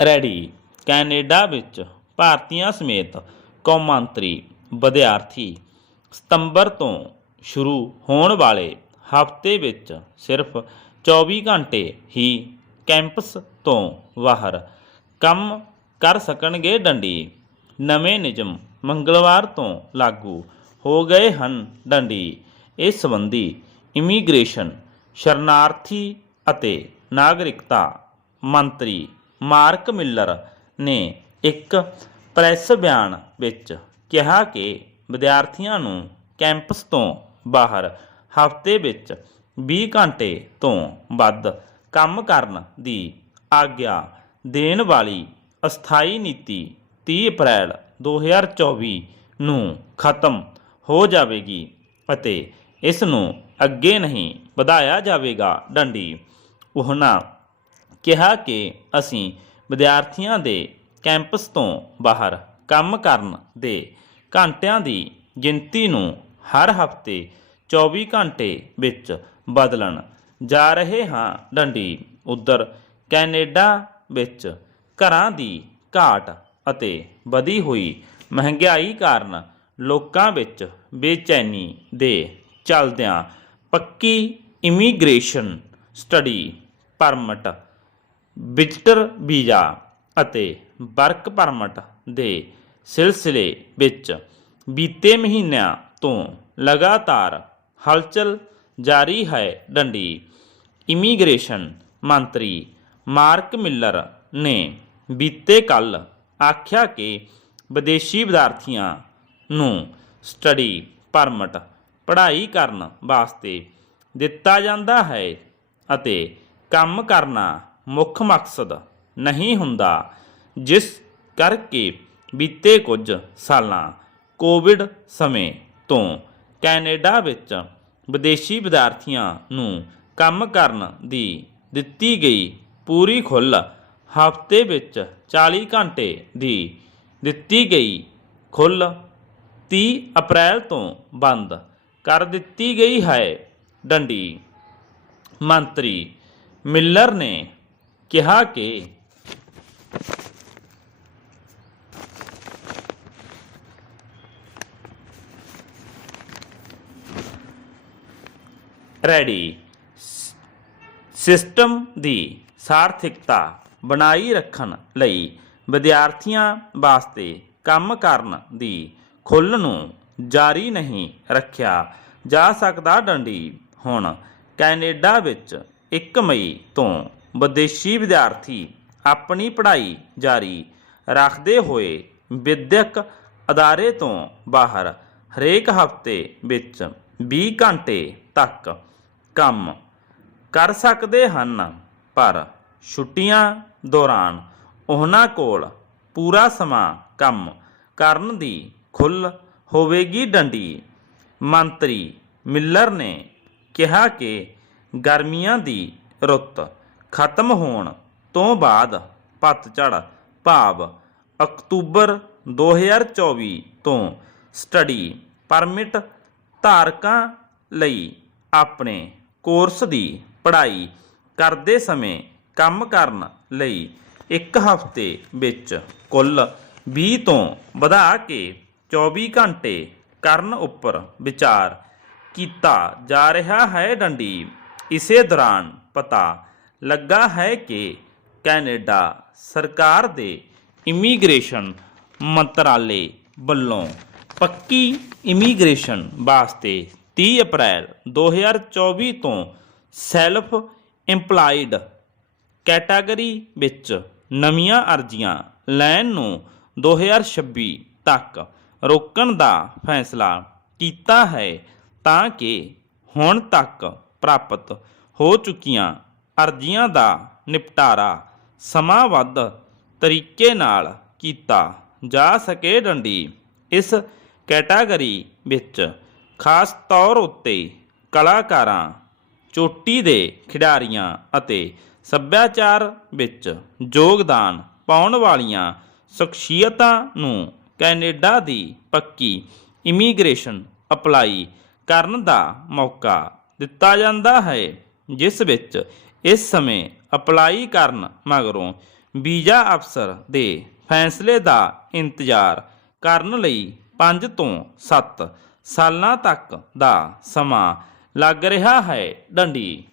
Ready. Canada ਵਿੱਚ ਭਾਰਤੀਆਂ ਸਮੇਤ ਕੌਮਾਂਤਰੀ ਵਿਦਿਆਰਥੀ ਸਤੰਬਰ ਤੋਂ ਸ਼ੁਰੂ ਹੋਣ ਵਾਲੇ ਹਫ਼ਤੇ ਵਿੱਚ ਸਿਰਫ 24 ਘੰਟੇ ਹੀ ਕੈਂਪਸ ਤੋਂ ਬਾਹਰ ਕੰਮ ਕਰ ਸਕਣਗੇ ਡੰਡੀ। ਨਵੇਂ ਨਿਯਮ ਮੰਗਲਵਾਰ ਤੋਂ ਲਾਗੂ ਹੋ ਗਏ ਹਨ ਡੰਡੀ। ਇਸ ਸੰਬੰਧੀ ਇਮੀਗ੍ਰੇਸ਼ਨ, ਸ਼ਰਨਾਰਥੀ ਅਤੇ ਨਾਗਰਿਕਤਾ ਮੰਤਰੀ ਮਾਰਕ ਮਿਲਰ ਨੇ ਇੱਕ ਪ੍ਰੈਸ ਬਿਆਨ ਵਿੱਚ ਕਿਹਾ ਕਿ ਵਿਦਿਆਰਥੀਆਂ ਨੂੰ ਕੈਂਪਸ ਤੋਂ ਬਾਹਰ ਹਫ਼ਤੇ ਵਿੱਚ 20 ਘੰਟੇ ਤੋਂ ਵੱਧ ਕੰਮ ਕਰਨ ਦੀ ਆਗਿਆ ਦੇਣ ਵਾਲੀ ਅਸਥਾਈ ਨੀਤੀ 30 ਅਪ੍ਰੈਲ 2024 ਨੂੰ ਖਤਮ ਹੋ ਜਾਵੇਗੀ ਅਤੇ ਇਸ ਨੂੰ ਅੱਗੇ ਨਹੀਂ ਵਧਾਇਆ ਜਾਵੇਗਾ। ਡੰਡੀ, ਉਹਨਾਂ ਕਿਹਾ ਕਿ ਅਸੀਂ ਵਿਦਿਆਰਥੀਆਂ ਦੇ ਕੈਂਪਸ ਤੋਂ ਬਾਹਰ ਕੰਮ ਕਰਨ ਦੇ ਘੰਟਿਆਂ ਦੀ ਗਿਣਤੀ ਨੂੰ ਹਰ ਹਫ਼ਤੇ 24 ਘੰਟੇ ਵਿੱਚ ਬਦਲਣ ਜਾ ਰਹੇ ਹਾਂ ਡੰਡੀ। ਉਧਰ ਕੈਨੇਡਾ ਵਿੱਚ ਘਰਾਂ ਦੀ ਘਾਟ ਅਤੇ ਵਧੀ ਹੋਈ ਮਹਿੰਗਾਈ ਕਾਰਨ ਲੋਕਾਂ ਵਿੱਚ ਬੇਚੈਨੀ ਦੇ ਚਲਦਿਆਂ ਪੱਕੀ immigration study permit visitor visa ਅਤੇ ਵਰਕ ਪਰਮਿਟ ਦੇ ਸਿਲਸਿਲੇ ਵਿੱਚ ਬੀਤੇ ਮਹੀਨਿਆਂ ਤੋਂ ਲਗਾਤਾਰ ਹਲਚਲ ਜਾਰੀ ਹੈ ਡੰਡੀ। ਇਮੀਗ੍ਰੇਸ਼ਨ ਮੰਤਰੀ ਮਾਰਕ ਮਿਲਰ ਨੇ ਬੀਤੇ ਕੱਲ ਆਖਿਆ ਕਿ ਵਿਦੇਸ਼ੀ ਵਿਦਿਆਰਥੀਆਂ ਨੂੰ ਸਟੱਡੀ ਪਰਮਿਟ ਪੜ੍ਹਾਈ ਕਰਨ ਵਾਸਤੇ ਦਿੱਤਾ ਜਾਂਦਾ ਹੈ ਅਤੇ ਕੰਮ ਕਰਨਾ ਮੁੱਖ ਮਕਸਦ ਨਹੀਂ ਹੁੰਦਾ, ਜਿਸ ਕਰਕੇ ਬੀਤੇ ਕੁਝ ਸਾਲਾਂ ਕੋਵਿਡ ਸਮੇਂ ਤੋਂ ਕੈਨੇਡਾ ਵਿੱਚ ਵਿਦੇਸ਼ੀ ਵਿਦਿਆਰਥੀਆਂ ਨੂੰ ਕੰਮ ਕਰਨ ਦੀ ਦਿੱਤੀ ਗਈ ਪੂਰੀ ਖੁੱਲ੍ਹ ਹਫ਼ਤੇ ਵਿੱਚ 40 ਘੰਟੇ ਦੀ ਦਿੱਤੀ ਗਈ ਖੁੱਲ੍ਹ 30 ਅਪ੍ਰੈਲ ਤੋਂ ਬੰਦ ਕਰ ਦਿੱਤੀ ਗਈ ਹੈ। ਡੰਡੀ ਮੰਤਰੀ ਮਿਲਰ ਨੇ ਕਿਹਾ ਕਿ ਰੈਡੀ ਸਿਸਟਮ ਦੀ ਸਾਰਥਿਕਤਾ ਬਣਾਈ ਰੱਖਣ ਲਈ ਵਿਦਿਆਰਥੀਆਂ ਵਾਸਤੇ ਕੰਮ ਕਰਨ ਦੀ ਖੁੱਲ੍ਹ ਨੂੰ ਜਾਰੀ ਨਹੀਂ ਰੱਖਿਆ ਜਾ ਸਕਦਾ ਡੰਡੀ ਹੁਣ ਕੈਨੇਡਾ ਵਿੱਚ 1 ਮਈ ਤੋਂ ਵਿਦੇਸ਼ੀ ਵਿਦਿਆਰਥੀ ਆਪਣੀ ਪੜ੍ਹਾਈ ਜਾਰੀ ਰੱਖਦੇ ਹੋਏ ਵਿਦਿਅਕ ਅਦਾਰੇ ਤੋਂ ਬਾਹਰ ਹਰੇਕ ਹਫ਼ਤੇ ਵਿੱਚ 20 ਘੰਟੇ ਤੱਕ ਕੰਮ ਕਰ ਸਕਦੇ ਹਨ, ਪਰ ਛੁੱਟੀਆਂ ਦੌਰਾਨ ਉਹਨਾਂ ਕੋਲ ਪੂਰਾ ਸਮਾਂ ਕੰਮ ਕਰਨ ਦੀ ਖੁੱਲ ਹੋਵੇਗੀ ਡੰਡੀ। ਮੰਤਰੀ ਮਿਲਰ ਨੇ ਕਿਹਾ ਕਿ ਗਰਮੀਆਂ ਦੀ ਰੁੱਤ ਖਤਮ ਹੋਣ ਤੋਂ ਬਾਅਦ ਪਤਝੜ ਭਾਵ ਅਕਤੂਬਰ 2024 ਤੋਂ ਸਟੱਡੀ ਪਰਮਿਟ ਧਾਰਕਾਂ ਲਈ ਆਪਣੇ ਕੋਰਸ ਦੀ ਪੜ੍ਹਾਈ ਕਰਦੇ ਸਮੇਂ ਕੰਮ ਕਰਨ ਲਈ ਇੱਕ ਹਫ਼ਤੇ ਵਿੱਚ ਕੁੱਲ 20 ਤੋਂ ਵਧਾ ਕੇ 24 ਘੰਟੇ ਕਰਨ ਉੱਪਰ ਵਿਚਾਰ ਕੀਤਾ ਜਾ ਰਿਹਾ ਹੈ। ਡੰਡੀ, ਇਸੇ ਦੌਰਾਨ ਪਤਾ ਲੱਗਾ ਹੈ ਕਿ ਕੈਨੇਡਾ ਸਰਕਾਰ ਦੇ ਇਮੀਗ੍ਰੇਸ਼ਨ ਮੰਤਰਾਲੇ ਵੱਲੋਂ ਪੱਕੀ ਇਮੀਗ੍ਰੇਸ਼ਨ ਵਾਸਤੇ 30 ਅਪ੍ਰੈਲ 2024 ਤੋਂ ਸੈਲਫ ਇੰਪਲਾਈਡ ਕੈਟਾਗਰੀ ਵਿੱਚ ਨਵੀਆਂ ਅਰਜ਼ੀਆਂ ਲੈਣ ਨੂੰ 2026 ਤੱਕ ਰੋਕਣ ਦਾ ਫੈਸਲਾ ਕੀਤਾ ਹੈ ਤਾਂ ਕਿ ਹੁਣ ਤੱਕ ਪ੍ਰਾਪਤ ਹੋ ਚੁੱਕੀਆਂ ਅਰਜ਼ੀਆਂ ਦਾ ਨਿਪਟਾਰਾ ਸਮਾਂਬੱਧ ਤਰੀਕੇ ਨਾਲ ਕੀਤਾ ਜਾ ਸਕੇ ਡੰਡੀ। ਇਸ ਕੈਟਾਗਰੀ ਵਿੱਚ ਖਾਸ ਤੌਰ ਉੱਤੇ ਕਲਾਕਾਰਾਂ, ਚੋਟੀ ਦੇ ਖਿਡਾਰੀਆਂ ਅਤੇ ਸੱਭਿਆਚਾਰ ਵਿੱਚ ਯੋਗਦਾਨ ਪਾਉਣ ਵਾਲੀਆਂ ਸ਼ਖਸੀਅਤਾਂ ਨੂੰ ਕੈਨੇਡਾ ਦੀ ਪੱਕੀ ਇਮੀਗ੍ਰੇਸ਼ਨ ਅਪਲਾਈ ਕਰਨ ਦਾ ਮੌਕਾ ਦਿੱਤਾ ਜਾਂਦਾ ਹੈ, ਜਿਸ ਵਿੱਚ ਇਸ ਸਮੇਂ ਅਪਲਾਈ ਕਰਨ ਮਗਰੋਂ ਵੀਜ਼ਾ ਅਫਸਰ ਦੇ ਫੈਸਲੇ ਦਾ ਇੰਤਜ਼ਾਰ ਕਰਨ ਲਈ 5 ਤੋਂ 7 ਸਾਲਾਂ ਤੱਕ ਦਾ ਸਮਾਂ ਲੱਗ ਰਿਹਾ ਹੈ ਡੰਡੀ।